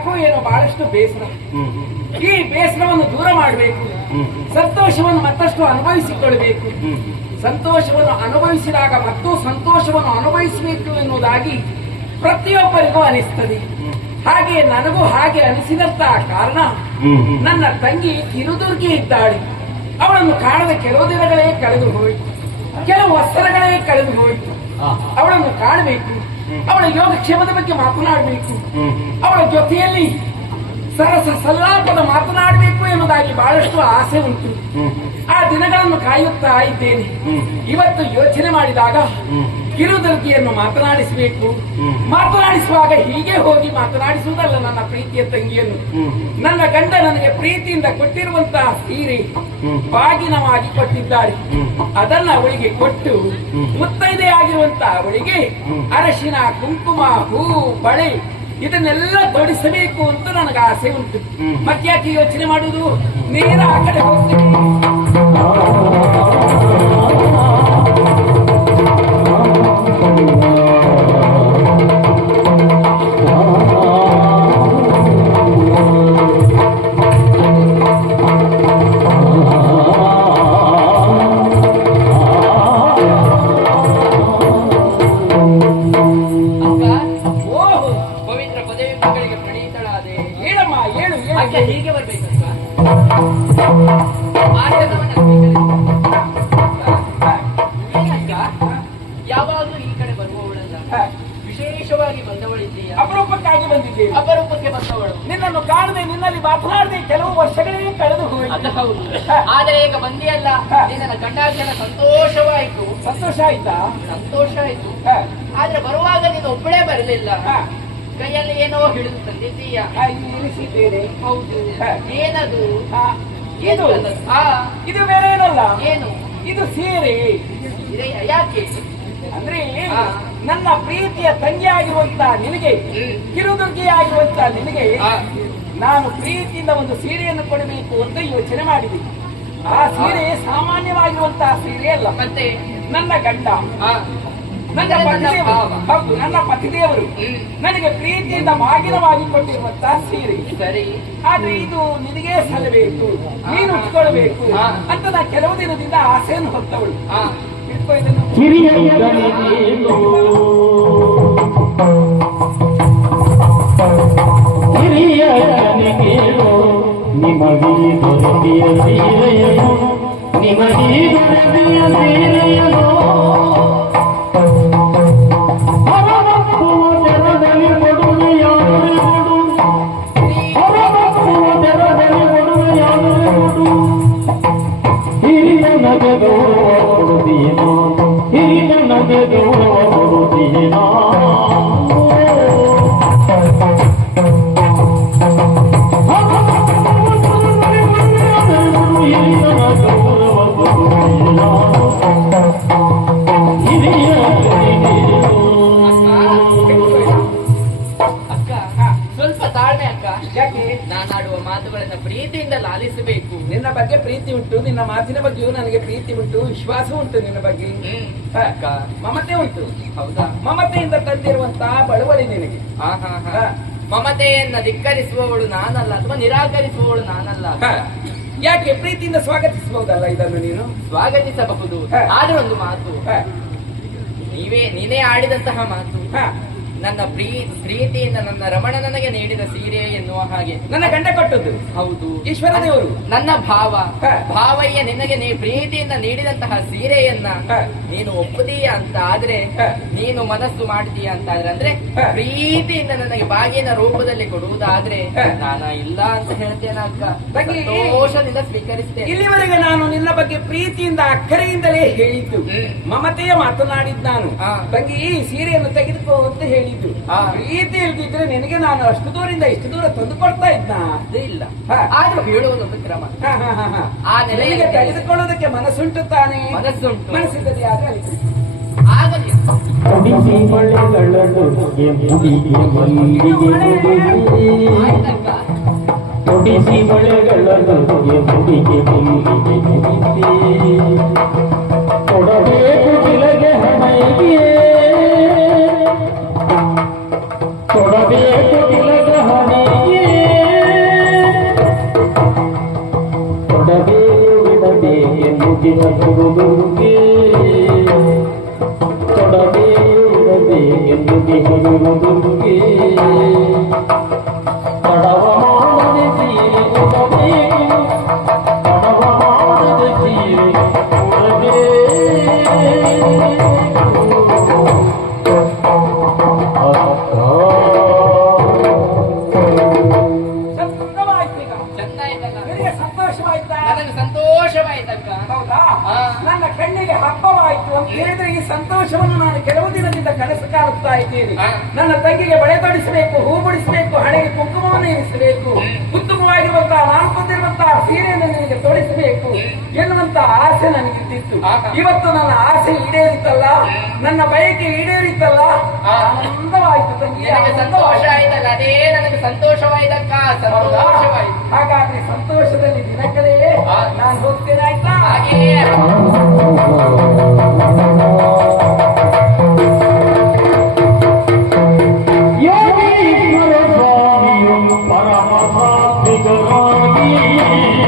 ಯಾಕೋ ಏನೋ ಬಹಳಷ್ಟು ಬೇಸರ. ಈ ಬೇಸರವನ್ನು ದೂರ ಮಾಡಬೇಕು. ಸಂತೋಷವನ್ನು ಮತ್ತಷ್ಟು ಅನುಭವಿಸಿಕೊಳ್ಬೇಕು ಸಂತೋಷವನ್ನು ಅನುಭವಿಸಿದಾಗ ಮತ್ತು ಸಂತೋಷವನ್ನು ಅನುಭವಿಸಬೇಕು ಎನ್ನುವುದಾಗಿ ಪ್ರತಿಯೊಬ್ಬರಿಗೂ ಅನಿಸ್ತದೆ. ಹಾಗೆ ನನಗೂ ಹಾಗೆ ಅನಿಸಿದಂತ ಕಾರಣ ನನ್ನ ತಂಗಿ ಕಿರುದುರ್ಗಿ ಇದ್ದಾಳೆ. ಅವಳನ್ನು ಕಾಣದ ಕೆಲವು ದಿನಗಳೇ ಕಳೆದು ಹೋಯಿತು. ಕೆಲವು ವಸ್ತ್ರಗಳೇ ಕಳೆದು ಹೋಯಿತು. ಅವಳನ್ನು ಕಾಣಬೇಕು. ಅವಳ ಯೋಗಕ್ಷೇಮದ ಬಗ್ಗೆ ಮಾತನಾಡಬೇಕು. ಅವಳ ಜೊತೆಯಲ್ಲಿ ಸರಸ ಸಲ್ಲಾಪದ ಮಾತನಾಡಬೇಕು ಎಂಬುದಾಗಿ ಬಹಳಷ್ಟು ಆಸೆ ಉಂಟು. ಆ ದಿನಗಳನ್ನು ಕಾಯುತ್ತಾ ಇದ್ದೇನೆ. ಇವತ್ತು ಯೋಚನೆ ಮಾಡಿದಾಗ ಕಿರುದರ್ಗಿಯನ್ನು ಮಾತನಾಡಿಸಬೇಕು. ಮಾತನಾಡಿಸುವಾಗ ಹೀಗೆ ಹೋಗಿ ಮಾತನಾಡಿಸುವುದಲ್ಲ ನನ್ನ ಪ್ರೀತಿಯ ತಂಗಿಯನ್ನು. ನನ್ನ ಗಂಡ ನನಗೆ ಪ್ರೀತಿಯಿಂದ ಕೊಟ್ಟಿರುವಂತಹ ಸೀರೆ ಬಾಗಿನವಾಗಿ ಕೊಟ್ಟಿದ್ದಾರೆ. ಅದನ್ನ ಅವಳಿಗೆ ಕೊಟ್ಟು ಮುತ್ತೈದೆ ಆಗಿರುವಂತಹ ಅವಳಿಗೆ ಅರಶಿನ ಕುಂಕುಮ ಹೂ ಬಳೆ ಇದನ್ನೆಲ್ಲ ತೊಡಿಸಬೇಕು ಅಂತ ನನಗೆ ಆಸೆ ಉಂಟು. ಮತ್ತ್ಯಾಕೆ ಯೋಚನೆ ಮಾಡುವುದು ನೇರ ಆ ಕಡೆ ಹೋಗ್ತೀನಿ. ಯಾವಾಗಲೂ ಈ ಕಡೆ ಬರುವವಳಲ್ಲ ವಿಶೇಷವಾಗಿ ಬಂದವಳಿದ್ದೀಯ ಅಪರೂಪಕ್ಕಾಗಿ ಬಂದಿದ್ದೇವೆ ಅಪರೂಪಕ್ಕೆ ಬಂದವಳು. ನಿನ್ನನ್ನು ಕಾಣದೆ ನಿನ್ನಲ್ಲಿ ಮಾತನಾಡದೆ ಕೆಲವು ವರ್ಷಗಳೇ ಕಳೆದು ಅದು ಹೌದು. ಆದರೆ ಈಗ ಬಂದಿಯಲ್ಲ. ನಿನ್ನ ಕಂಡಾಕ್ಷಣ ಸಂತೋಷವಾಯಿತು. ಸಂತೋಷ ಆಯ್ತಾ? ಸಂತೋಷ ಆಯ್ತು. ಆದ್ರೆ ಬರುವಾಗ ನೀನು ಒಬ್ಬಳೇ ಬರಲಿಲ್ಲ. ಕೈಯಲ್ಲಿ ಏನೋ ಹಿಡಿದು ತಂದಿದ್ದೀಯ ಇರಿಸಿದ್ದೇನೆ ಹೌದು. ಏನದು? ಹ, ಇದು ಬೇರೆ ಏನಲ್ಲ? ಏನು? ಇದು ಸೀರೆ. ಯಾಕೆ? ಅಂದ್ರೆ. ನನ್ನ ಪ್ರೀತಿಯ ತಂಗಿ ಆಗಿರುವಂತ ನಿನಗೆ. ಕಿರುದುರ್ಗಿ ಆಗಿರುವಂತ ನಿನಗೆ ನಾನು ಪ್ರೀತಿಯಿಂದ ಒಂದು ಸೀರೆಯನ್ನು ಕೊಡಬೇಕು ಅಂತ ಯೋಚನೆ ಮಾಡಿದೆ. ಆ ಸೀರೆ ಸಾಮಾನ್ಯವಾಗಿರುವಂತಹ ಸೀರೆ ಅಲ್ಲ. ಮತ್ತೆ? ನನ್ನ ಗಂಡ. ನನ್ನ ಪತಿ ಪತಿದೇವರು. ಹೌದು ನನ್ನ ಪತಿದೇವರು. ನನಗೆ ಪ್ರೀತಿಯಿಂದ ಮಾಗಿನವಾಗಿ ಕೊಟ್ಟಿರುವಂತಹ ಸೀರೆ. ಸರಿ. ಆದ್ರೆ ಇದು ನಿನಗೆ ಸಲ್ಲಬೇಕು. ನೀನು ಉಟ್ಕೊಳ್ಬೇಕು. ಅಂತ ನಾ ಕೆಲವು ದಿನದಿಂದ ಆಸೆಯನ್ನು ಹೊತ್ತವಳು. ಇಟ್ಕೋ ನಿಮಗೆ ದೊರೆತಿಯ ಸೀರೆಯನು. ನಿಮಗೆ ಮಾತುಗಳನ್ನ ಪ್ರೀತಿಯಿಂದ ಲಾಲಿಸಬೇಕು. ನಿನ್ನ ಬಗ್ಗೆ ಪ್ರೀತಿ ಉಂಟು ನಿನ್ನ ಮಾತಿನ ಬಗ್ಗೆಯೂ ನನಗೆ ಪ್ರೀತಿ ಉಂಟು ವಿಶ್ವಾಸ ಉಂಟು ನಿನ್ನ ಬಗ್ಗೆ. ಮಮತೆ ಉಂಟು. ಹೌದಾ? ಮಮತೆಯಿಂದ ತಂದಿರುವಂತಹ ಬಳುವಳಿ ನಿನಗೆ. ಮಮತೆಯನ್ನ ಧಿಕ್ಕರಿಸುವವಳು ನಾನಲ್ಲ ಅಥವಾ ನಿರಾಕರಿಸುವವಳು ನಾನಲ್ಲ ಯಾಕೆ ಪ್ರೀತಿಯಿಂದ ಸ್ವಾಗತಿಸಬಹುದಲ್ಲ ಇದನ್ನು ನೀನು? ಸ್ವಾಗತಿಸಬಹುದು. ಆದ್ರೆ ಒಂದು ಮಾತು. ಹ, ನೀವೇ ನೀನೇ ಆಡಿದಂತಹ ಮಾತು. ಹ, ನನ್ನ ಪ್ರೀ ಪ್ರೀತಿಯಿಂದ ನನ್ನ ರಮಣ ನನಗೆ ನೀಡಿದ ಸೀರೆ ಎನ್ನುವ ಹಾಗೆ. ನನ್ನ ಗಂಡ ಕೊಟ್ಟದ್ದು. ಹೌದು. ಈಶ್ವರ ದೇವರು ನನ್ನ ಭಾವ. ಭಾವಯ್ಯ ನಿನಗೆ ನೀ ಪ್ರೀತಿಯಿಂದ ನೀಡಿದಂತಹ ಸೀರೆಯನ್ನ ನೀನು ಒಪ್ಪುದೀಯ ಅಂತ ಆದ್ರೆ ನೀನು ಮನಸ್ಸು ಮಾಡ್ತೀಯ ಅಂತ ಆದ್ರೆ ಅಂದ್ರೆ ಪ್ರೀತಿಯಿಂದ ನನಗೆ ಬಾಗಿನ ರೂಪದಲ್ಲಿ ಕೊಡುವುದಾದ್ರೆ ನಾನು ಇಲ್ಲ ಅಂತ ಹೇಳ್ತೇನೆ ಅಕ್ಕ. ತಂಗಿ, ಸಂತೋಷದಿಂದ ಸ್ವೀಕರಿಸ್ತೇನೆ. ಇಲ್ಲಿವರೆಗೆ ನಾನು ನಿನ್ನ ಬಗ್ಗೆ ಪ್ರೀತಿಯಿಂದ ಅಕ್ಕರೆಯಿಂದಲೇ ಹೇಳಿದ್ದು. ಮಮತೆಯ ಮಾತನಾಡಿದ್ ನಾನು. ತಂಗಿ ಈ ಸೀರೆಯನ್ನು ತೆಗೆದುಕೋ ಅಂತ ಹೇಳಿದ್ದು ಆ ಪ್ರೀತಿ ಇಲ್ದಿದ್ರೆ ನಿನಗೆ ನಾನು ಅಷ್ಟು ದೂರಿಂದ ಇಷ್ಟು ದೂರ ತಂದು ಕೊಡ್ತಾ ಇದ್ನ? ಅದೇ ಇಲ್ಲ. ಹ. ಆದ್ರೂ ಹೇಳುವುದೊಂದು ಕ್ರಮ. ಹಾ, ಹಾ, ಹಾ, ಹಾ. ಆ ನೆಲೆಗೆ ತೆಗೆದುಕೊಳ್ಳೋದಕ್ಕೆ ಮನಸ್ಸುಂಟು ತಾನೆ? ಮನಸ್ಸುಂಟು. ಮನಸ್ಸಿದ್ದದೆ ಆದ್ರೆ. ಆಗಲಿ ಕುಡಿಸಿ ಮಳೆಗಳನು ಎಂಬುದಿಗೆ ಮಲ್ಲಿಗೆ ಕೊಡಿಸಿ ಮಳೆಗಳನ್ನು ಎಂಬುದಿಗೆ ಮಲ್ಲಿಗೆ ಮುಡಿಸಿ ಕೊಡಬೇಕು ಬಿಲಗೆ ಹಣೆಗೆ. పూజిత గురువుకి తొడవేరది ఎందుకి గురువుకి తడవమానది తీరి ಸಂತೋಷವನ್ನು ನಾನು ಕೆಲವು ದಿನದಿಂದ ಕನಸು ಕಾಣುತ್ತಾ ಇದ್ದೀನಿ. ನನ್ನ ತಂಗಿಗೆ ಬಳೆ ತೊಡಿಸಬೇಕು ಹೂ ಬಿಡಿಸಬೇಕು ಹಣೆಗೆ ಕುಂಕುಮವನ್ನು ಇರಿಸಬೇಕು ಉತ್ತಮವಾಗಿರುವಂತಹ ನಾನು ಸೀರೆಯನ್ನು ನಿನಗೆ ತೊಡಿಸಬೇಕು ಎನ್ನುವಂತಹ ಆಸೆ ನನಗಿದ್ದಿತ್ತು. ಇವತ್ತು ನನ್ನ ಆಸೆ ಈಡೇರಿತಲ್ಲ ನನ್ನ ಬಯಕೆ ಈಡೇರಿತಲ್ಲ ಆನಂದವಾಯಿತು ತಂಗಿ ನಿನಗೆ ಸಂತೋಷ ಆಯ್ತಲ್ಲ ಅದೇ ನನಗೆ ಸಂತೋಷವಾಯ್ತಕ್ಕ? ಸಂತೋಷವಾಯ್ತು ಹಾಗಾದ್ರೆ ಸಂತೋಷದಲ್ಲಿ ದಿನಗಳೇ. ನಾನು ಹೋಗ್ತೇನೆ ಆಯ್ತಾ ಹಾಗೆಯೇ Oh,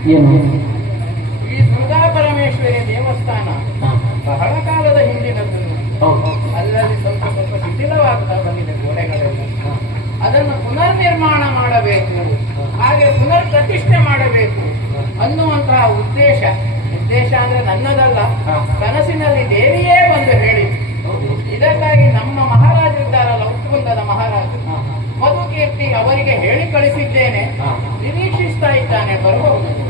ಆಗಿದೆ ಈ ದುರ್ಗಾ ಪರಮೇಶ್ವರಿ ದೇವಸ್ಥಾನ ಬಹಳ ಕಾಲದ ಹಿಂದಿನದ್ದು. ಅಲ್ಲಲ್ಲಿ ಸ್ವಲ್ಪ ಸ್ವಲ್ಪ ಶಿಥಿಲವಾಗ್ತಾ ಬಂದಿದೆ ಗೋಡೆಗಳೆಲ್ಲ. ಅದನ್ನು ಪುನರ್ನಿರ್ಮಾಣ ಮಾಡಬೇಕು. ಹಾಗೆ ಪುನರ್ ಪ್ರತಿಷ್ಠೆ ಮಾಡಬೇಕು ಅನ್ನುವಂತಹ ಉದ್ದೇಶ. ಉದ್ದೇಶ ಅಂದ್ರೆ ನನ್ನದಲ್ಲ. ಕನಸಿನಲ್ಲಿ ದೇವಿಯೇ ಬಂದು ಹೇಳಿ. ಇದಕ್ಕಾಗಿ ನಮ್ಮ ಮಹಾರಾಜರಿದ್ದಾರಲ್ಲ ಉತ್ಕುಂದದ ಮಹಾರಾಜ ಮಧುಕೀರ್ತಿ ಅವರಿಗೆ ಹೇಳಿ ಕಳಿಸಿದ್ದೇನೆ. ನಿರೀಕ್ಷಿಸ್ತಾ ಇದ್ದಾನೆ ಬರಬಹುದು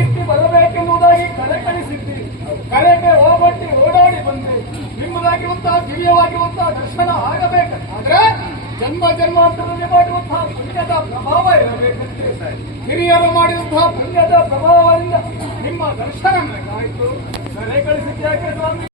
ಬೇಗನೆ ಬರಬೇಕೆಂಬುದಾಗಿ ಕರೆ ಕಳಿಸಿದ್ದಿ ಕರೆಗೆ ಹೋಗಟ್ಟಿ ಓಡಾಡಿ ಬಂದ್ರಿ ನಿಮ್ಮದಾಗಿರುವಂತಹ ದಿವ್ಯವಾಗಿರುವಂತಹ ದರ್ಶನ ಆಗಬೇಕು. ಆದ್ರೆ ಜನ್ಮ ಜನ್ಮಾಂತರದಲ್ಲಿ ಮಾಡುವಂತಹ ಪುಣ್ಯದ ಪ್ರಭಾವ ಇರಬೇಕಂತೆ ಹಿರಿಯರು ಮಾಡಿದಂತಹ ಪುಣ್ಯದ ಪ್ರಭಾವದಿಂದ ನಿಮ್ಮ ದರ್ಶನ ಬೇಕಾಯಿತು ಕಲೆ ಸ್ವಾಮಿ?